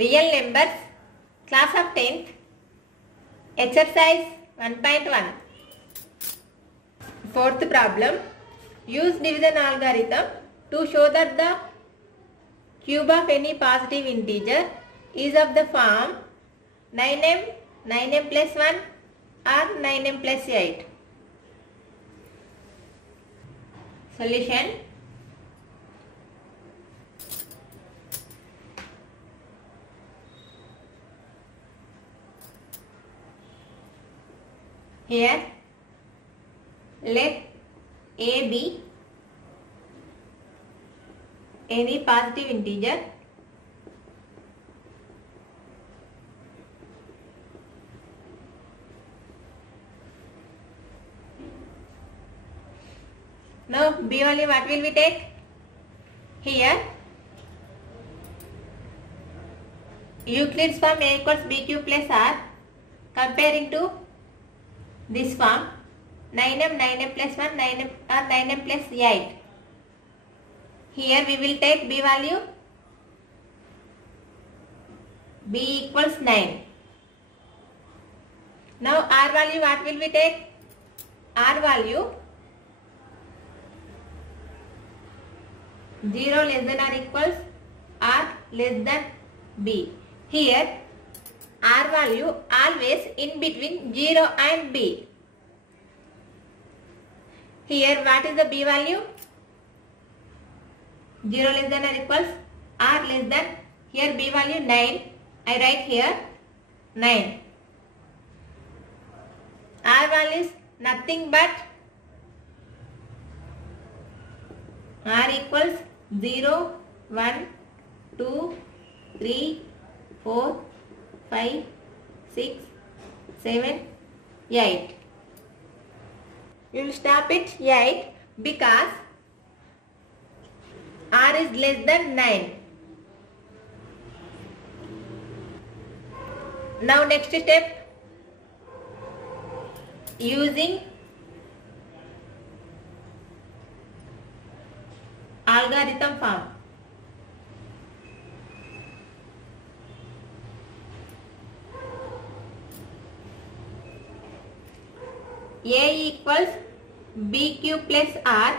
Real numbers, class of 10th, exercise 1.1. Fourth problem, use division algorithm to show that the cube of any positive integer is of the form 9m plus 1 or 9m plus 8. Solution. Here, let a be any positive integer now b only what will we take? Here Euclid's form a equals b cube plus r comparing to this form 9m plus 1 9m or 9m plus 8. Here we will take b value, b equals 9. Now r value what will we take? R value 0 less than or equals r less than b. Here r value always in between 0 and b. Here what is the b value? 0 less than or equals r less than, here b value 9. I write here 9. R value is nothing but r equals 0, 1, 2, 3, 4, 5, 6, 7, 8. You will stop it 8 because r is less than 9. Now next step, using algorithm form. A equals b cube plus r.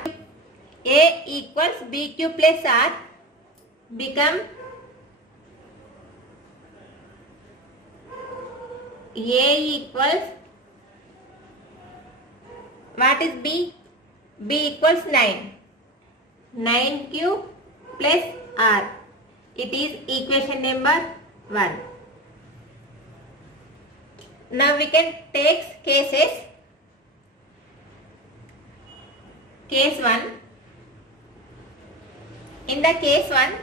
A equals b cube plus r become A equals, what is b? B equals 9. 9 cube plus r. It is equation number 1. Now we can take cases. Case 1. In the case 1,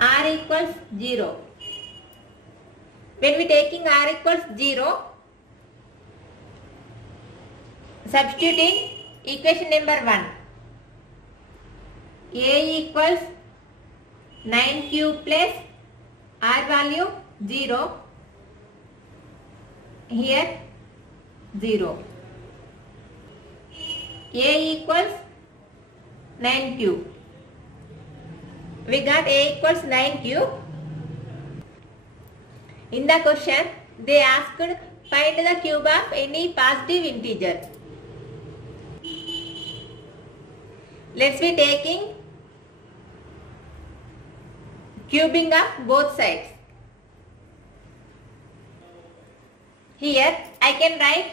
r equals 0. When we taking r equals 0, substituting equation number 1. A equals 9 cube plus r value 0. Here 0. A equals 9 cube. We got A equals 9 cube. In the question, they asked find the cube of any positive integer. Let's be taking cubing of both sides. Here I can write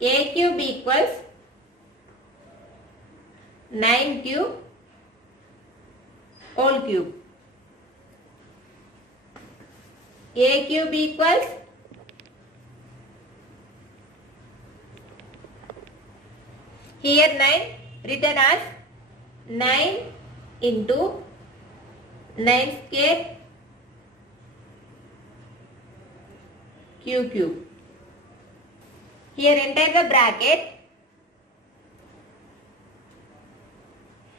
a cube equals 9 cube whole cube. A cube equals here 9 written as 9 into 9 square cube. Here enter the bracket.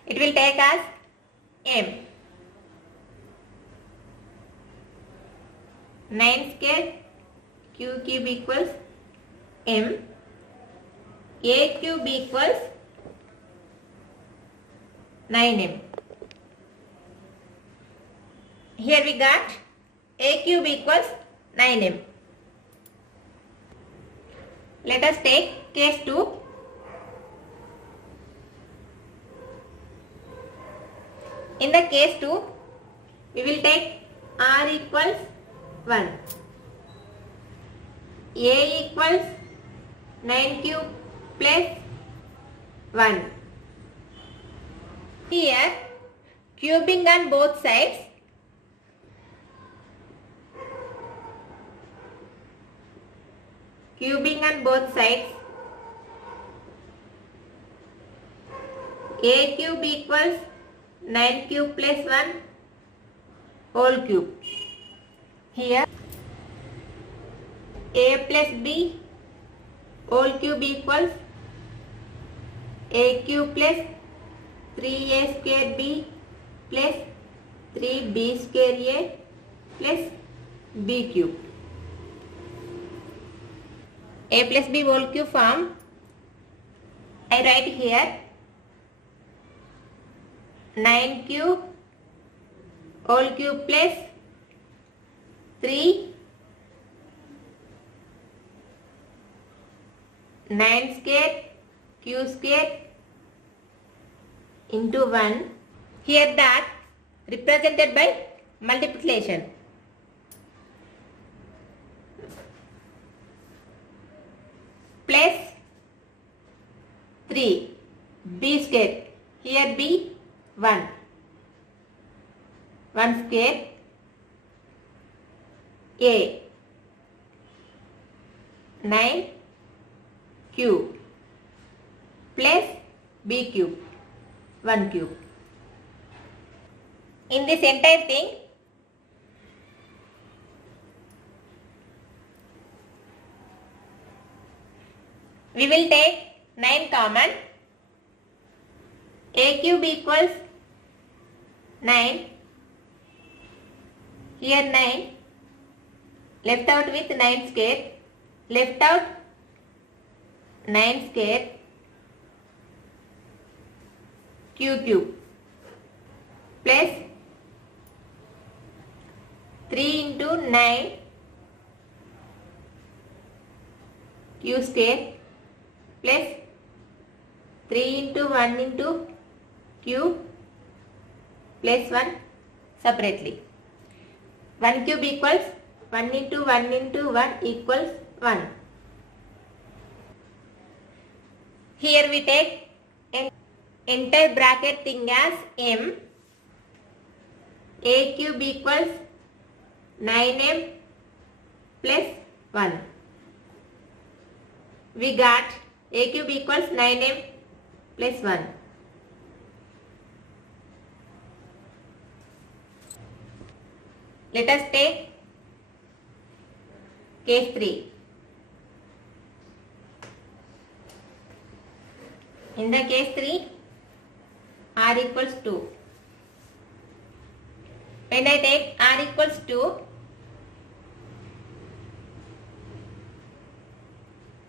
It will take as m. 9 square cube equals m. A cube equals 9m. Here we got a cube equals 9m. Let us take case 2. In the case 2, we will take r equals 1. A equals 9 cube plus 1. Here, cubing on both sides. Cubing on both sides. A cube equals 9 cube plus 1 whole cube. Here a plus b whole cube equals a cube plus 3a square b plus 3b square a plus b cube. A plus b whole cube form. I write here 9 cube whole cube plus 3 9 square q square into 1. Here that represented by multiplication. Plus 3 b square. Here b 1 square a 9 cube plus b cube 1 cube. In this entire thing, we will take 9 common. A cube equals 9. Here 9. Left out with 9 square. Left out 9 square q cube plus 3 into 9 q square plus 3 into 1 into q plus 1 separately. 1 cube equals 1 into 1 into 1 equals 1. Here we take an entire bracket thing as m. A cube equals 9m plus 1. We got a cube equals 9m plus 1. Let us take case 3. In the case 3, r equals 2. When I take r equals 2,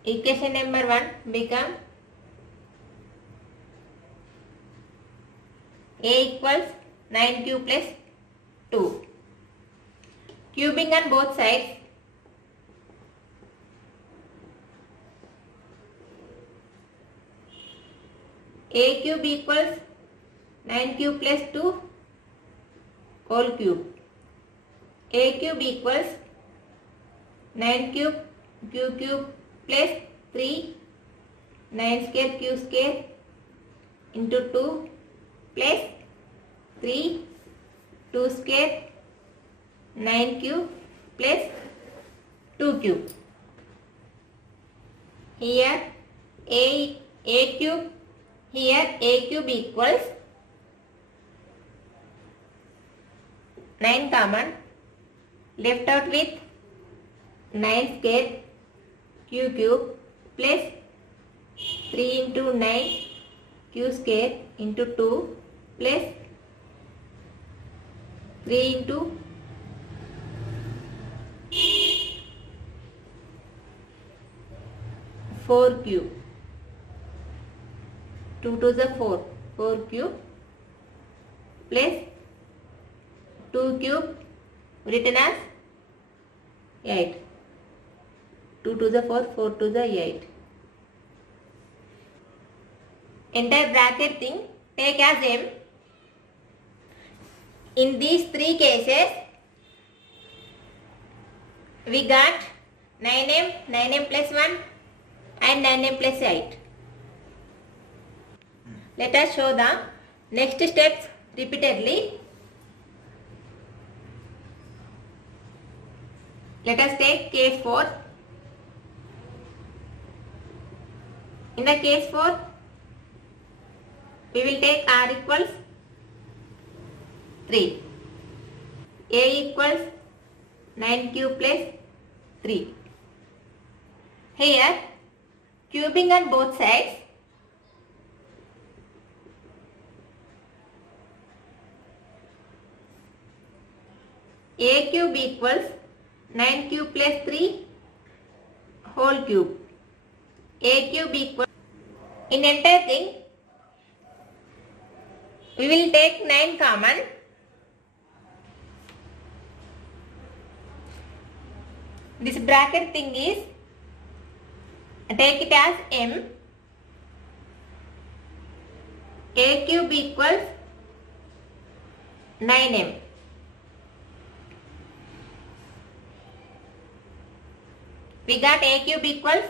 equation number 1 become a equals 9 cube plus 2. Cubing on both sides. A cube equals 9 cube plus 2 whole cube. A cube equals 9 cube q cube plus 3 9 square q square into 2 plus 3 2 square 9 cube plus 2 cube. Here a cube. Here a cube equals 9 common. Left out with 9 square q cube plus 3 into 9 q square into 2 plus 3 into 4 cube. 2 to the 4 cube plus 2 cube written as 8. 2 to the 4, 4 to the 8. Entire bracket thing take as m. In these three cases, we got 9m, 9m plus 1 and 9m plus 8. Let us show the next steps repeatedly. Let us take case 4. In the case 4, we will take r equals 3. A equals 9 cube plus 3. Here, cubing on both sides. A cube equals 9 cube plus 3 whole cube. A cube equals, in entire thing, we will take 9 common. This bracket thing is, take it as m. A cube equals 9m. We got a cube equals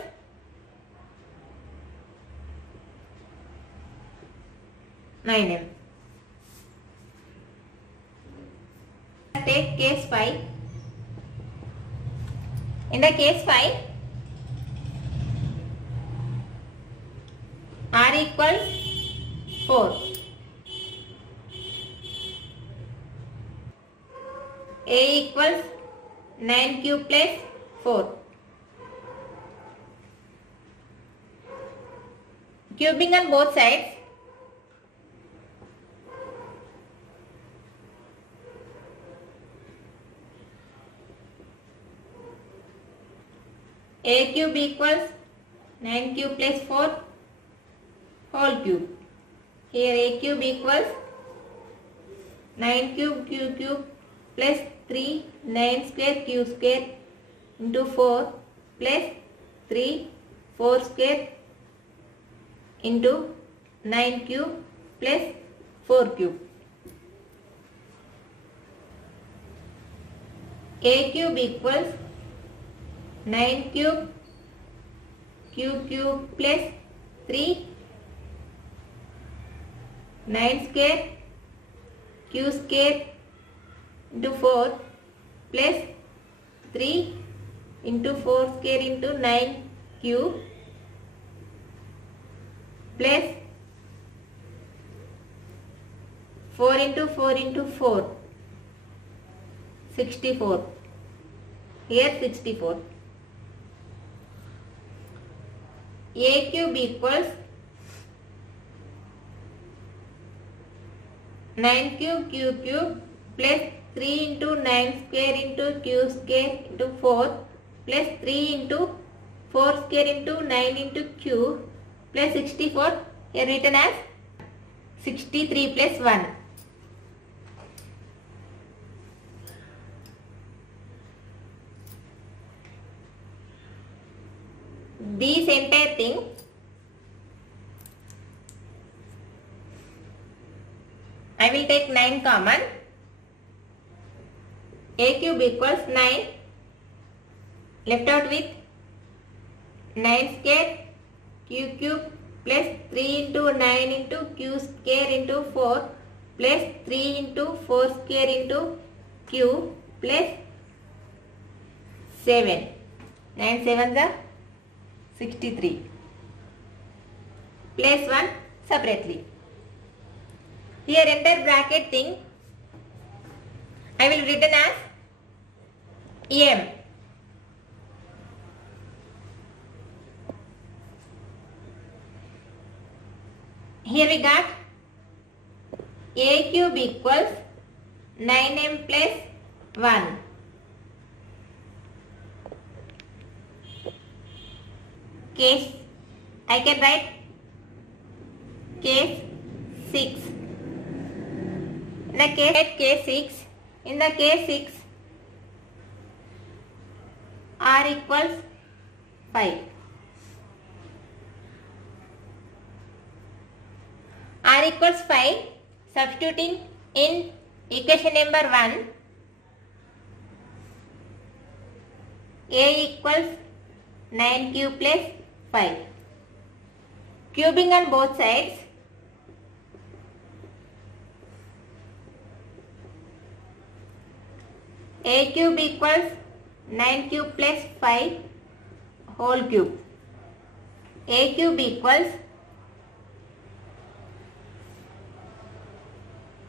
9m. Take case 5. In the case 5, r equals 4. A equals 9 cube plus 4. Cubing on both sides. A cube equals 9 cube plus 4 whole cube. Here a cube equals 9 cube plus 3, 9 square cube square into 4 plus 3, 4 square into 9 cube plus 4 cube. A cube equals 9 cube plus 3, 9 square q square into 4 plus 3 into 4 square into 9 cube plus 4 into 4 into 4, 64. Here 64. A cube equals 9 cube plus 3 into 9 square into q square into 4 plus 3 into 4 square into 9 into q plus 64, here written as 63 plus 1. This entire thing I will take 9 common. A cube equals 9, left out with 9 square q cube plus 3 into 9 into q square into 4 plus 3 into 4 square into q plus 7. 9 7 the 63 plus 1 separately. Here entire bracket thing I will written as m. Here we got a cube equals 9m plus 1. Case, I can write case 6. In the case 6, In the case 6, r equals 5. R equals 5. Substituting in equation number 1, a equals 9 cube plus 5. Cubing on both sides. A cube equals 9 cube plus 5 whole cube. A cube equals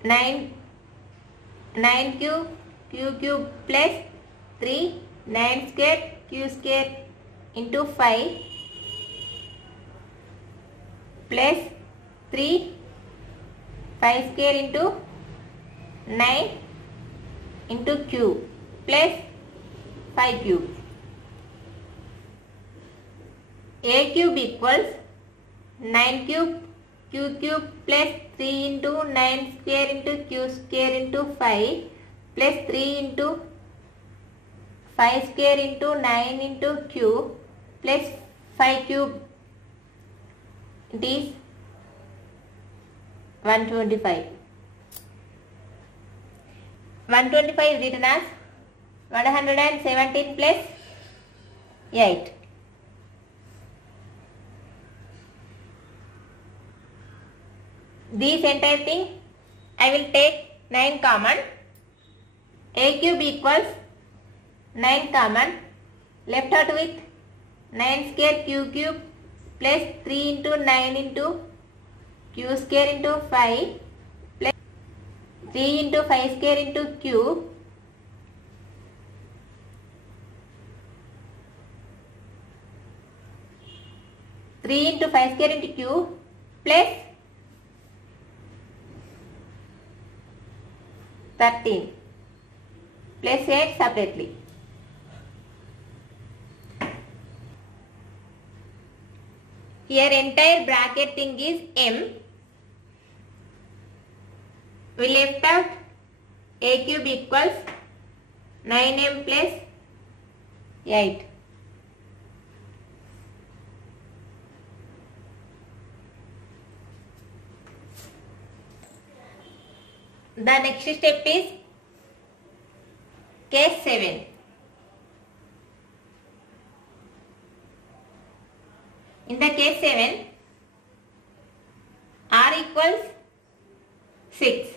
9 cube cube plus 3 9 square q square into 5 plus 3 5 square into 9 into cube plus 5 cube. A cube equals 9 cube q cube plus 3 into 9 square into q square into 5 plus 3 into 5 square into 9 into cube plus 5 cube. It is 125. 125 is written as 117 plus 8. This entire thing I will take 9 common. A cube equals 9 common. Left out with 9 square q cube plus 3 into 9 into q square into 5 plus 3 into 5 square into cube into 5 square into cube plus 13 plus 8 separately. Here entire bracket thing is m. We left out a cube equals 9m plus 8. The next step is case 7. In the case 7, r equals 6.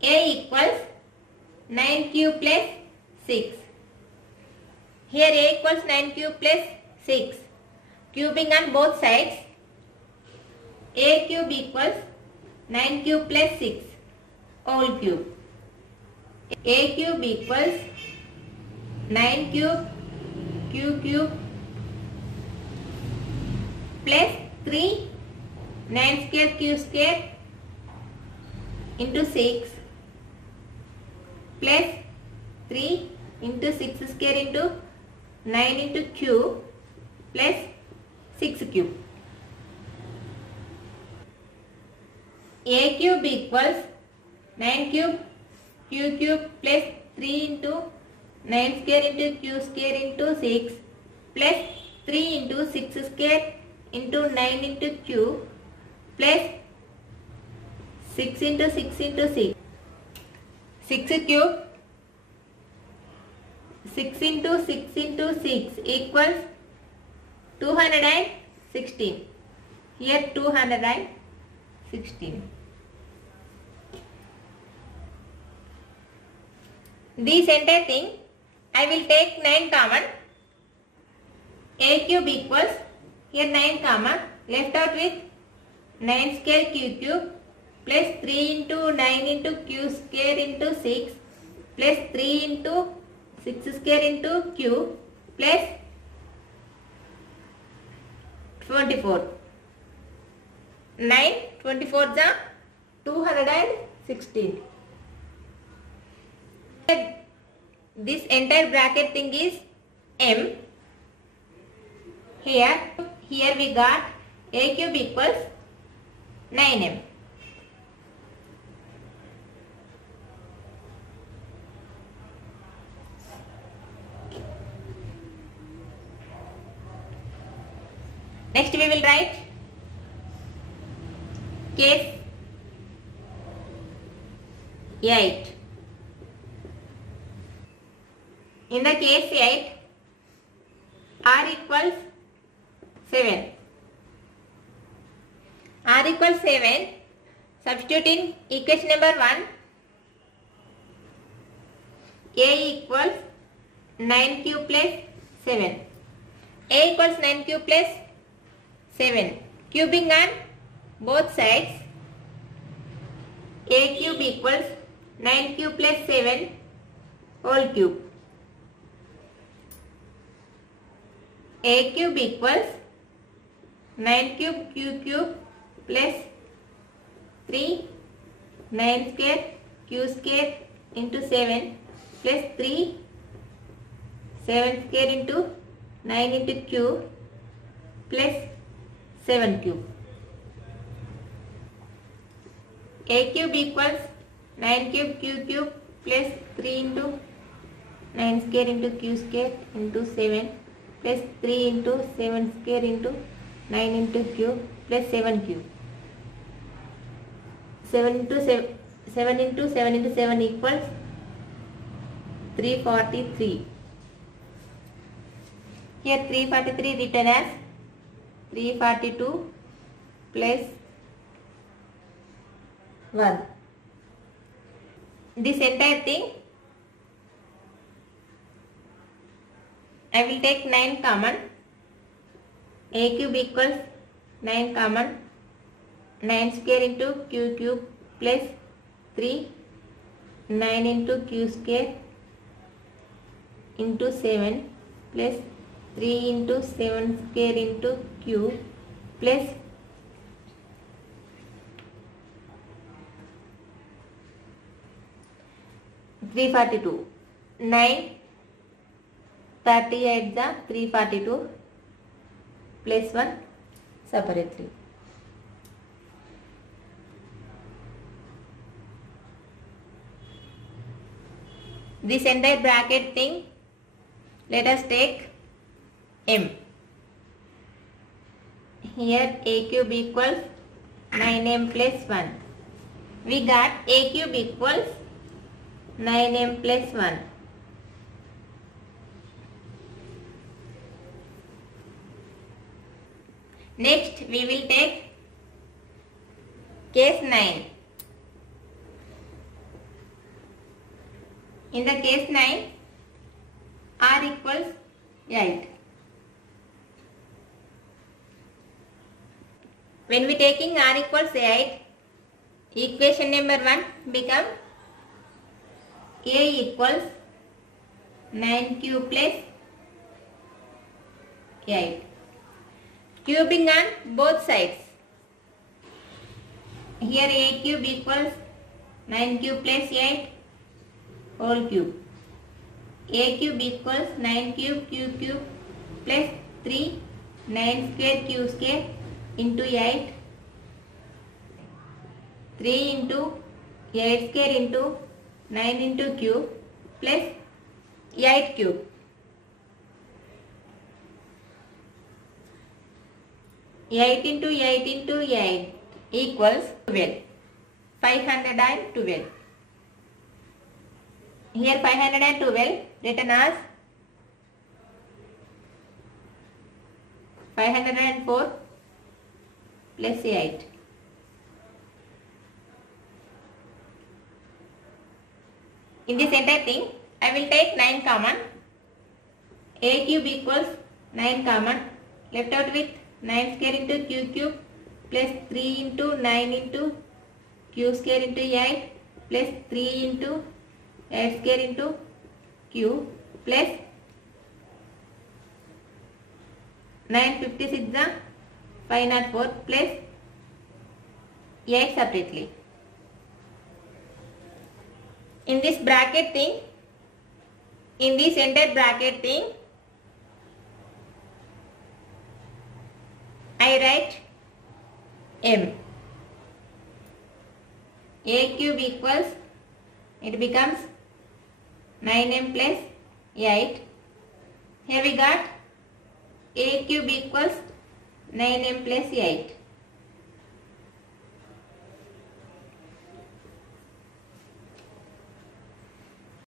A equals 9 cube plus 6. Here A equals 9 cube plus 6. Cubing on both sides. A cube equals 9 cube plus 6 whole cube. A cube equals 9 cube q cube plus 3 9 square q square into 6 plus 3 into 6 square into 9 into cube plus 6 cube. A cube equals 9 cube q cube plus 3 into 9 square into q square into 6 plus 3 into 6 square into 9 into cube plus 6 into 6 into 6. 6 cube 6 into 6 into 6 equals 216. Here 216. This entire thing I will take 9 common. A cube equals here 9 common. Left out with 9 square q cube plus 3 into 9 into q square into 6 plus 3 into 6 square into cube plus 24. 9 24 is 216. This entire bracket thing is m. Here we got A cube equals 9m. Next we will write case 8. In the case 8, r equals 7. R equals 7. Substitute in equation number 1. A equals 9 cube plus 7. A equals 9 cube plus 7. Cubing on both sides. A cube equals 9 cube plus 7 whole cube. A cube equals 9 cube q cube plus 3 9 square q square into 7 plus 3 7 square into 9 into q plus 7 cube. A cube equals 9 cube q cube plus 3 into 9 square into q square into 7 plus 3 into 7 square into 9 into q plus 7 cube. 7 into 7 equals 343. Here 343 written as 342 plus 1. This entire thing I will take 9 common. A cube equals 9 common. 9 square into q cube plus 3 9 into q square into 7 plus 3 into 7 square into q plus 342. 9 38 the 342 plus 1 separately. This entire bracket thing, let us take m. Here a cube equals 9m plus 1. We got a cube equals 9m plus 1. Next we will take case 9. In the case 9, r equals 8. When we taking r equals 8, equation number 1 become a equals 9 cube plus 8. Cubing on both sides. Here a cube equals 9 cube plus 8 whole cube. A cube equals 9 cube q cube plus 3 9 square q square into 8. 3 into 8 square into 9 into cube plus 8 cube. 8 into 8 into 8 equals 12. 512. Here 512 written as 504 plus 8. In this entire thing, I will take 9 common. A cube equals 9 common. Left out with 9 square into q cube plus 3 into 9 into q square into 8 plus 3 into 8 square into q plus 956 the 504 plus 8 separately. In this bracket thing, in this entire bracket thing, I write m. A cube equals, it becomes 9m plus 8. Here we got a cube equals 9m plus 8.